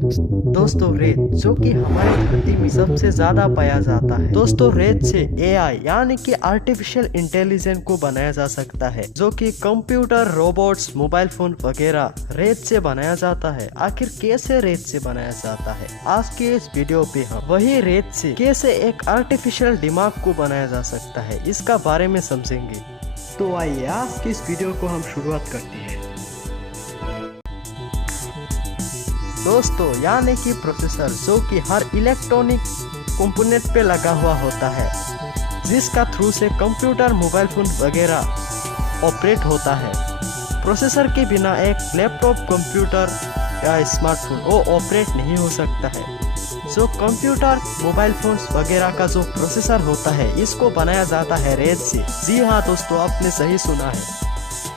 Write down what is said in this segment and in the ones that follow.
दोस्तों रेत जो कि हमारी धरती में सबसे ज्यादा पाया जाता है। दोस्तों रेत से एआई यानी कि आर्टिफिशियल इंटेलिजेंस को बनाया जा सकता है, जो कि कंप्यूटर, रोबोट्स, मोबाइल फोन वगैरह रेत से बनाया जाता है। आखिर कैसे रेत से बनाया जाता है, आज के इस वीडियो पे हम वही रेत से कैसे एक आर्टिफिशियल दिमाग को बनाया जा सकता है इसका बारे में समझेंगे। तो आइए आज की इस वीडियो को हम शुरुआत करते हैं। दोस्तों यानी कि प्रोसेसर जो कि हर इलेक्ट्रॉनिक कंपोनेंट पे लगा हुआ होता है, जिसका थ्रू से कंप्यूटर, मोबाइल फोन वगैरह ऑपरेट होता है। प्रोसेसर के बिना एक लैपटॉप, कंप्यूटर या स्मार्टफोन वो ऑपरेट नहीं हो सकता है। जो कंप्यूटर, मोबाइल फोन्स वगैरह का जो प्रोसेसर होता है, इसको बनाया जाता है रेत से। जी हाँ दोस्तों, आपने सही सुना है,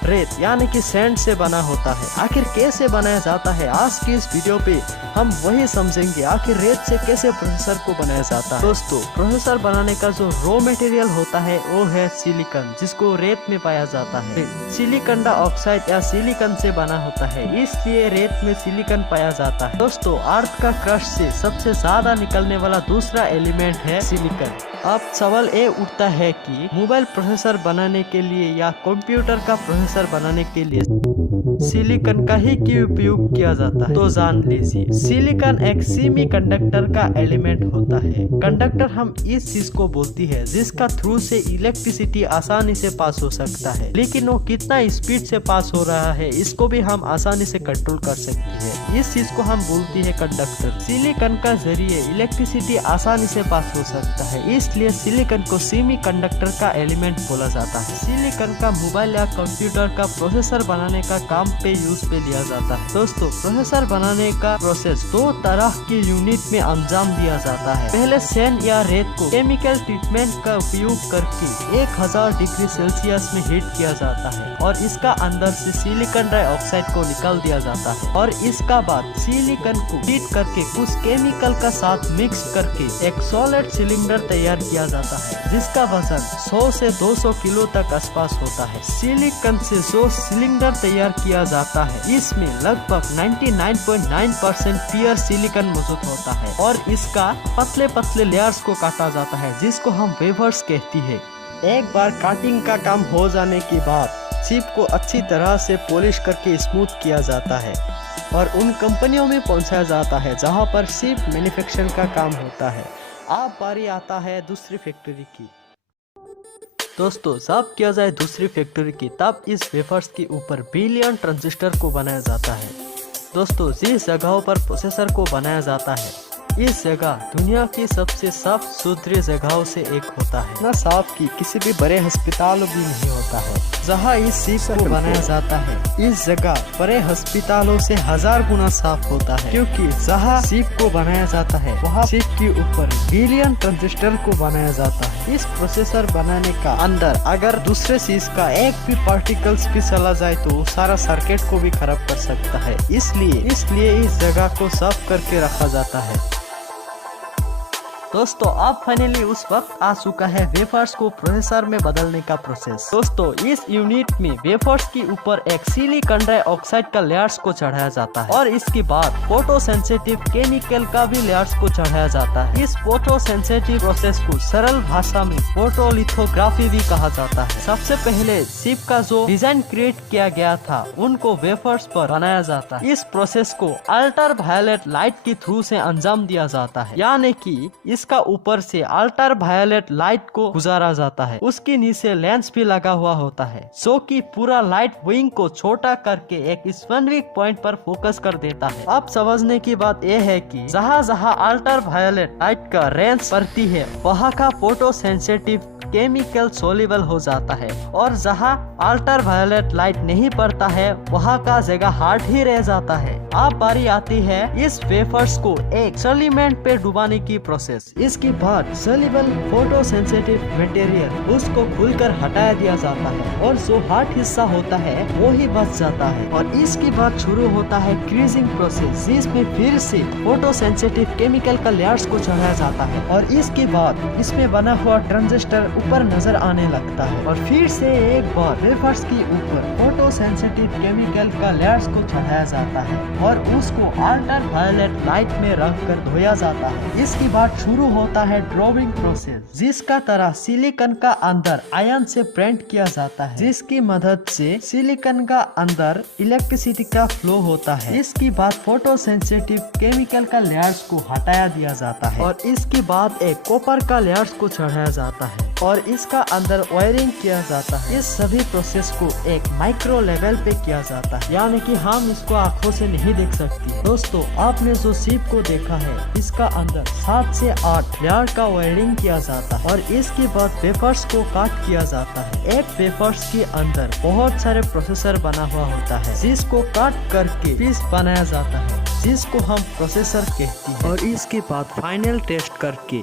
रेत यानी कि सैंड से बना होता है। आखिर कैसे बनाया जाता है, आज की इस वीडियो पे हम वही समझेंगे। आखिर रेत से कैसे प्रोसेसर को बनाया जाता है। दोस्तों प्रोसेसर बनाने का जो रॉ मटेरियल होता है वो है सिलिकॉन, जिसको रेत में पाया जाता है। सिलिकॉन डाइऑक्साइड या सिलिकॉन से बना होता है, इसलिए रेत में सिलिकॉन पाया जाता है। दोस्तों अर्थ का क्रस्ट से सबसे ज्यादा निकलने वाला दूसरा एलिमेंट है सिलिकॉन। अब सवाल ये उठता है कि मोबाइल प्रोसेसर बनाने के लिए या कंप्यूटर का प्रोसेसर बनाने के लिए सिलिकॉन का ही क्यों उपयोग किया जाता है, तो जान लीजिए। सिलिकॉन एक सेमीकंडक्टर का एलिमेंट होता है। कंडक्टर हम इस चीज को बोलती है जिसका थ्रू से इलेक्ट्रिसिटी आसानी से पास हो सकता है, लेकिन वो कितना स्पीड से पास हो रहा है इसको भी हम आसानी से कंट्रोल कर सकते हैं। इस चीज को हम बोलती है कंडक्टर। सिलिकॉन का जरिए इलेक्ट्रिसिटी आसानी से पास हो सकता है, इसलिए सिलिकॉन को सेमीकंडक्टर का एलिमेंट बोला जाता है। सिलिकॉन का मोबाइल या कंप्यूटर का प्रोसेसर बनाने का काम पे यूज पे लिया जाता है। दोस्तों प्रोसेसर बनाने का प्रोसेस दो तरह के यूनिट में अंजाम दिया जाता है। पहले सैंड या रेत को केमिकल ट्रीटमेंट का उपयोग करके 1000 डिग्री सेल्सियस में हीट किया जाता है और इसका अंदर से सिलिकॉन डाइऑक्साइड को निकाल दिया जाता है और इसका बाद सिलिकॉन को हीट करके उस केमिकल का साथ मिक्स करके एक सॉलिड सिलेंडर तैयार किया जाता है, जिसका वजन 100 से 200 किलो तक आसपास होता है। सिलिकॉन से जो सिलेंडर तैयार किया जाता है, इसमें लगभग 99.9% प्योर सिलिकॉन मौजूद होता है और इसका पतले पतले लेयर्स को काटा जाता है, जिसको हम वेफर्स कहती है। एक बार काटिंग का काम हो जाने के बाद चिप को अच्छी तरह से पॉलिश करके स्मूथ किया जाता है और उन कंपनियों में पहुंचाया जाता है जहां पर चिप मैन्युफैक्चरिंग का काम होता है। अब बारी आता है दूसरी फैक्ट्री की। दोस्तों जब किया जाए दूसरी फैक्ट्री की, तब इस वेफर्स के ऊपर बिलियन ट्रांजिस्टर को बनाया जाता है। दोस्तों जिस जगहों पर प्रोसेसर को बनाया जाता है, इस जगह दुनिया की सबसे साफ सुथरी जगहों से एक होता है। ना साफ की किसी भी बड़े अस्पताल भी नहीं होता है जहां इस चिप को बनाया जाता है। इस जगह बड़े अस्पतालों से 1000 गुना साफ होता है, क्योंकि जहां चिप को बनाया जाता है वहां चिप के ऊपर बिलियन ट्रांजिस्टर को बनाया जाता है। इस प्रोसेसर बनाने का अंदर अगर दूसरे चीज का एक भी पार्टिकल्स भी चला जाए तो सारा सर्किट को भी खराब कर सकता है। इसलिए इस जगह को साफ करके रखा जाता है। दोस्तों अब फाइनली उस वक्त आ चुका है वेफर्स को प्रोसेसर में बदलने का प्रोसेस। दोस्तों इस यूनिट में वेफर्स के ऊपर एक सिलिकॉन डाइऑक्साइड का लेयर्स को चढ़ाया जाता है और इसके बाद फोटो सेंसिटिव केमिकल का भी लेयर्स को चढ़ाया जाता है। इस फोटो सेंसिटिव प्रोसेस को सरल भाषा में फोटोलिथोग्राफी भी कहा जाता है। सबसे पहले चिप का जो डिजाइन क्रिएट किया गया था उनको वेफर्स पर बनाया जाता है। इस प्रोसेस को अल्ट्रा वायलेट लाइट के थ्रू से अंजाम दिया जाता है, यानी कि इसका ऊपर से अल्ट्रा वायलेट लाइट को गुजारा जाता है। उसके नीचे लेंस भी लगा हुआ होता है, जो कि पूरा लाइट विंग को छोटा करके एक स्पेसिफिक पॉइंट पर फोकस कर देता है। अब समझने की बात यह है कि जहाँ जहाँ अल्ट्रा वायलेट लाइट का रेंज पड़ती है वहाँ का फोटो सेंसिटिव केमिकल सोल्यूबल हो जाता है और जहाँ अल्ट्रा वायलेट लाइट नहीं पड़ता है वहाँ का जगह हार्ड ही रह जाता है। अब बारी आती है इस वेफर्स को एक सॉल्वेंट पे डुबाने की प्रोसेस। इसके बाद सोल्यूबल फोटो सेंसिटिव मटेरियल उसको खुलकर हटाया दिया जाता है और जो हार्ड हिस्सा होता है वो ही बच जाता है और इसके बाद शुरू होता है क्रीजिंग प्रोसेस, जिसमें फिर से फोटो सेंसिटिव केमिकल का लेयर्स को चढ़ाया जाता है और इसके बाद इसमें बना हुआ ट्रांजिस्टर ऊपर नजर आने लगता है और फिर से एक बार वेफर्स के ऊपर फोटो सेंसिटिव केमिकल का लेयर्स को चढ़ाया जाता है और उसको अल्ट्रा वायलेट लाइट में रख कर धोया जाता है। इसके बाद शुरू होता है ड्रॉइंग प्रोसेस, जिसका तरह सिलिकॉन का अंदर आयन से प्रिंट किया जाता है, जिसकी मदद से सिलिकॉन का अंदर इलेक्ट्रिसिटी का फ्लो होता है। इसके बाद फोटो सेंसिटिव केमिकल का लेयर्स को हटाया दिया जाता है और इसके बाद एक कॉपर का लेयर्स को चढ़ाया जाता है और इसका अंदर वायरिंग किया जाता है। इस सभी प्रोसेस को एक माइक्रो लेवल पे किया जाता है, यानी कि हम इसको आंखों से नहीं देख सकते। दोस्तों, आपने जो चिप को देखा है, इसका अंदर 7 से 8 लेयर का वायरिंग किया जाता है और इसके बाद वेफर्स को काट किया जाता है। एक वेफर्स के अंदर बहुत सारे प्रोसेसर बना हुआ होता है, जिसको काट करके पीस बनाया जाता है, जिसको हम प्रोसेसर कहते हैं और इसके बाद फाइनल टेस्ट करके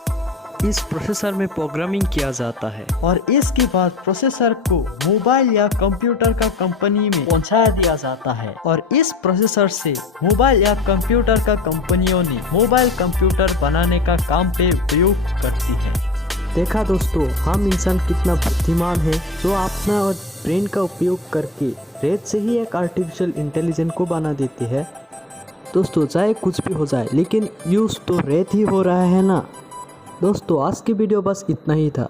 इस प्रोसेसर में प्रोग्रामिंग किया जाता है और इसके बाद प्रोसेसर को मोबाइल या कंप्यूटर का कंपनी में पहुंचा दिया जाता है और इस प्रोसेसर से मोबाइल या कंप्यूटर का कंपनियों ने मोबाइल कंप्यूटर बनाने का काम पे उपयोग करती है। देखा दोस्तों, हम इंसान कितना बुद्धिमान है जो अपना और ब्रेन का उपयोग करके रेत से ही एक आर्टिफिशियल इंटेलिजेंस को बना देती है। दोस्तों, चाहे कुछ भी हो जाए, लेकिन यूज तो रेत ही हो रहा है ना। दोस्तों, आज की वीडियो बस इतना ही था,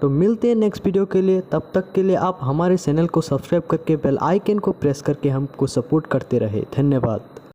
तो मिलते हैं नेक्स्ट वीडियो के लिए। तब तक के लिए आप हमारे चैनल को सब्सक्राइब करके बेल आइकन को प्रेस करके हमको सपोर्ट करते रहे। धन्यवाद।